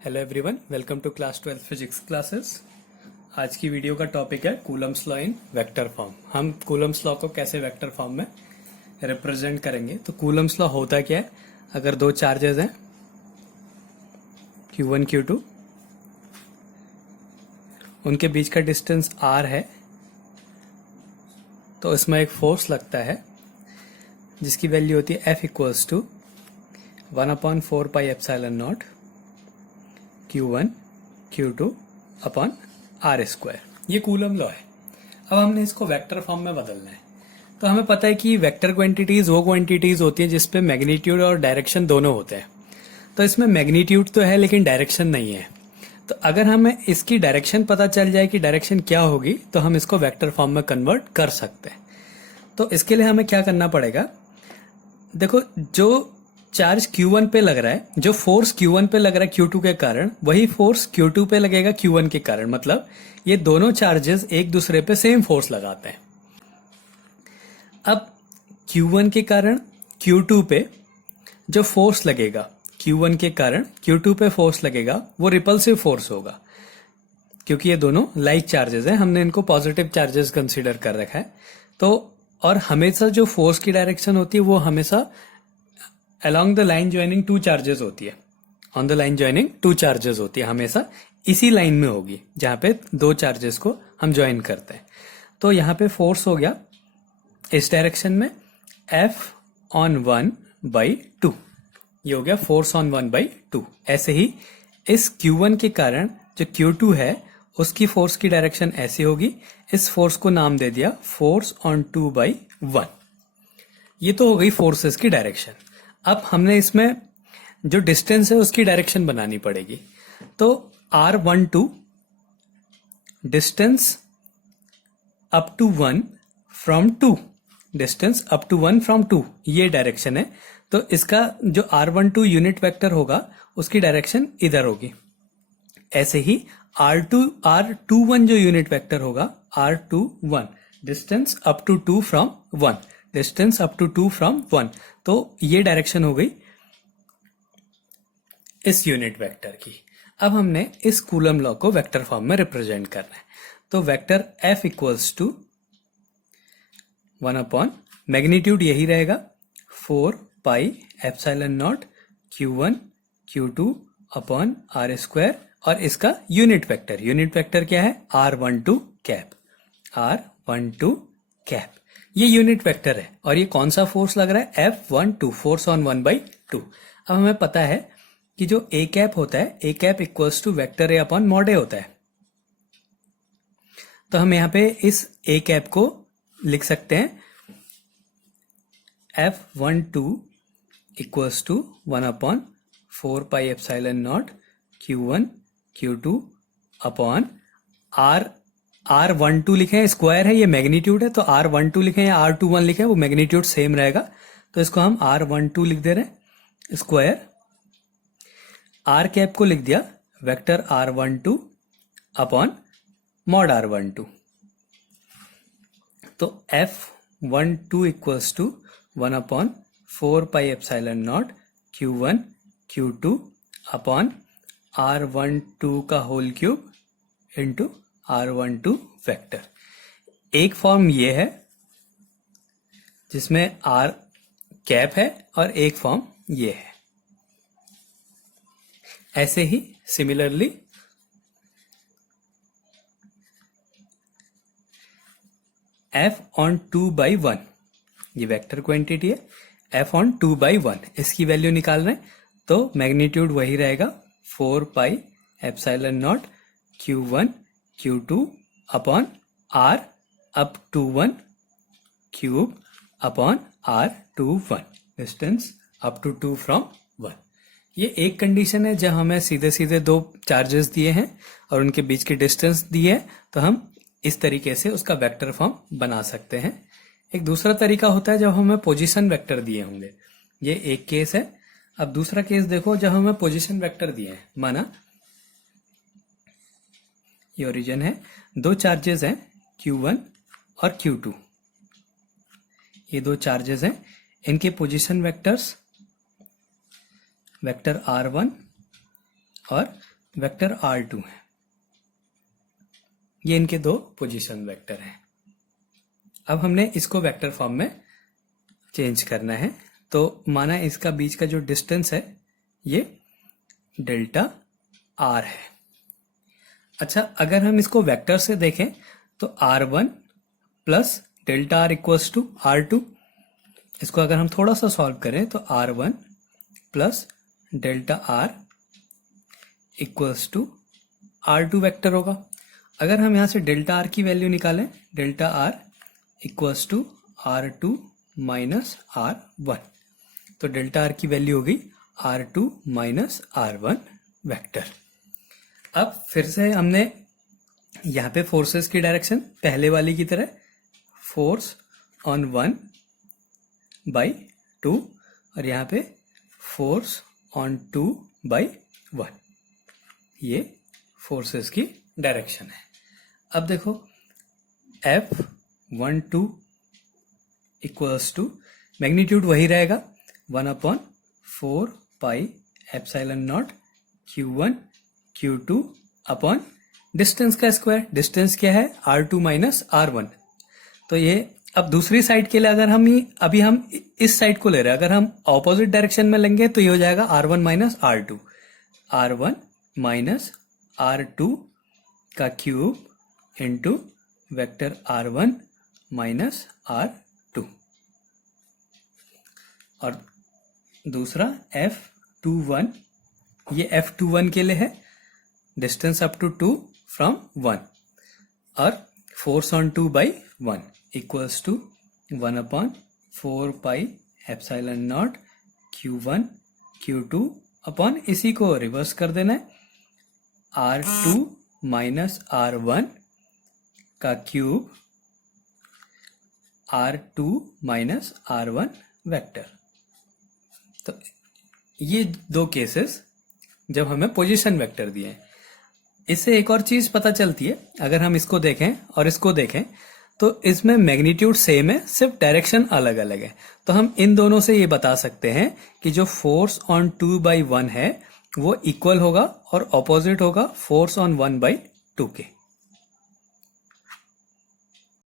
Hello everyone, welcome to class 12 physics classes. आज की video का टॉपिक है Coulomb's law in vector form. हम कूलम्स लॉ को कैसे वेक्टर फॉर्म में रिप्रेजेंट करेंगे। तो कूलम्स लॉ होता क्या है, अगर दो चार्जेस हैं Q1 Q2, उनके बीच का डिस्टेंस R है, तो इसमें एक फोर्स लगता है जिसकी वैल्यू होती है F equals to 1/4πε0 Q1 Q2 upon R square. ये कूलम लॉ है। अब हमने इसको वेक्टर फॉर्म में बदलना है। तो हमें पता है कि वेक्टर क्वांटिटीज वो क्वांटिटीज होती हैं जिसपे मैग्नीट्यूड और डायरेक्शन दोनों होते हैं। तो इसमें मैग्नीट्यूड तो है लेकिन डायरेक्शन नहीं है। तो अगर हमें इसकी डायरेक्शन पता चल जाए कि डायरेक्शन क्या होगी तो हम इसको वेक्टर फॉर्म में कन्वर्ट कर सकते हैं। तो इसके लिए हमें क्या करना पड़ेगा, देखो जो चार्ज Q1 पे लग रहा है, जो फोर्स Q1 पे लग रहा है Q2 के कारण, वही फोर्स Q2 पे लगेगा Q1 के कारण। मतलब ये दोनों चार्जेस एक दूसरे पे सेम फोर्स लगाते हैं। अब Q1 के कारण Q2 पे जो फोर्स लगेगा, Q1 के कारण Q2 पे फोर्स लगेगा, वो रिपल्सिव फोर्स होगा क्योंकि ये दोनों लाइक चार्जेस हैं। हमने इनको पॉजिटिव चार्जेस कंसीडर कर रखा है। तो और हमेशा जो फोर्स की डायरेक्शन होती है वो हमेशा along the line joining two charges होती है। on the line joining two charges होती है, हमेशा इसी लाइन में होगी जहां पे दो चार्जेस को हम ज्वाइन करते हैं। तो यहाँ पे फोर्स हो गया इस डायरेक्शन में F on 1/2, ये हो गया फोर्स ऑन 1/2। ऐसे ही इस Q1 के कारण जो Q2 है उसकी फोर्स की डायरेक्शन ऐसी होगी। इस फोर्स को नाम दे दिया फोर्स ऑन 2/1। ये तो हो गई फोर्सेस की डायरेक्शन। अब हमने इसमें जो डिस्टेंस है उसकी डायरेक्शन बनानी पड़ेगी। तो R12 distance up to 1 from 2, distance up to 1 from 2, ये डायरेक्शन है। तो इसका जो R12 यूनिट वेक्टर होगा उसकी डायरेक्शन इधर होगी। ऐसे ही R21 जो यूनिट वेक्टर होगा, R21 distance up to 2 from 1, distance up to 2 from 1, तो ये डायरेक्शन हो गई इस यूनिट वेक्टर की। अब हमने इस कूलम लॉ को वेक्टर फॉर्म में रिप्रेजेंट करना है। तो vector F equals to 1 magnitude यही रहेगा 4πε0 Q1 Q2 upon R square, और इसका यूनिट वेक्टर क्या है, R12 कैप, R12 कैप। ये यूनिट वेक्टर है और ये कौन सा फोर्स लग रहा है, F12, फोर्स ऑन 1/2। अब हमें पता है कि जो A कैप होता है, A cap equals to vector A upon mod A होता है। तो हम यहाँ पे इस A कैप को लिख सकते हैं F12 equals to 1/4πε0 Q1 Q2 upon R12 लिखे, स्क्वायर है, ये मैग्नीट्यूड है, तो R12 लिखे या R21 लिखे, वो मैग्नीट्यूड सेम रहेगा। तो इसको हम R12 लिख दे रहे हैं स्क्वायर। R कैप को लिख दिया vector R12 upon mod R12। तो F12 equals to 1/4πε0 Q1 Q2 upon R12 का whole cube into R12 vector. एक फॉर्म ये है जिसमें R कैप है और एक फॉर्म ये है। ऐसे ही सिमिलरली F on 2/1, ये वेक्टर क्वांटिटी है, F on 2/1, इसकी वैल्यू निकाल रहे हैं। तो मैग्नीट्यूड वही रहेगा 4πε0 Q1 Q2 upon R up to 1 cube upon R21, distance up to 2 from 1। ये एक कंडीशन है जब हमें सीधे सीधे दो चार्जेस दिए हैं और उनके बीच की डिस्टेंस दी है, तो हम इस तरीके से उसका वेक्टर फॉर्म बना सकते हैं। एक दूसरा तरीका होता है जब हमें पोजीशन वेक्टर दिए होंगे, ये एक केस है। अब दूसरा केस देखो, जब हमें पोजीशन वेक्टर दिए हैं, माना ये ओरिजिन है, दो चार्जेस हैं Q1 और Q2, ये दो चार्जेस हैं, इनके पोजीशन वेक्टर्स वेक्टर R1 और वेक्टर R2 है। ये इनके दो पोजीशन वेक्टर हैं। अब हमने इसको वेक्टर फॉर्म में चेंज करना है, तो माना इसका बीच का जो डिस्टेंस है ये डेल्टा R है। अच्छा, अगर हम इसको वेक्टर से देखें तो R1 plus delta R equals to R2। इसको अगर हम थोड़ा सा सॉल्व करें तो R1 plus delta R equals to R2 vector होगा। अगर हम यहाँ से डेल्टा R की वैल्यू निकालें, delta R equals to R2 minus R1, तो डेल्टा R की वैल्यू हो गई R2 माइनस R1 वेक्टर। अब फिर से हमने यहाँ पे फोर्सेस की डायरेक्शन पहले वाली की तरह, फोर्स ऑन 1/2 और यहाँ पे फोर्स ऑन 2/1, ये फोर्सेस की डायरेक्शन है। अब देखो F12 इक्वल्स टू मैग्नीट्यूड वही रहेगा 1/4 pi epsilon nought Q1 Q2 upon distance का स्क्वायर। डिस्टेंस क्या है? R2 minus R1। तो ये अब दूसरी साइड के लिए अगर हम अभी हम इस साइड को ले रहे हैं, अगर हम ऑपोजिट डायरेक्शन में लेंगे तो ये हो जाएगा R1 minus R2, R1 minus R2 का cube into vector R1 minus R2। और दूसरा F21, ये F21 के लिए है, डिस्टेंस अप टू 2 फ्रॉम 1 और force on 2/1 equals to 1/4 pi epsilon nought Q1 Q2 upon इसी को रिवर्स कर देना है R2 माइनस R1 का cube R2 minus R1 vector. तो ये दो केसेस जब हमें पोजीशन वेक्टर दिए हैं। इससे एक और चीज पता चलती है, अगर हम इसको देखें और इसको देखें तो इसमें मैग्नीट्यूड सेम है, सिर्फ डायरेक्शन अलग अलग है। तो हम इन दोनों से ये बता सकते हैं कि जो फोर्स ऑन 2/1 है वो इक्वल होगा और ऑपोजिट होगा फोर्स ऑन 1/2 के।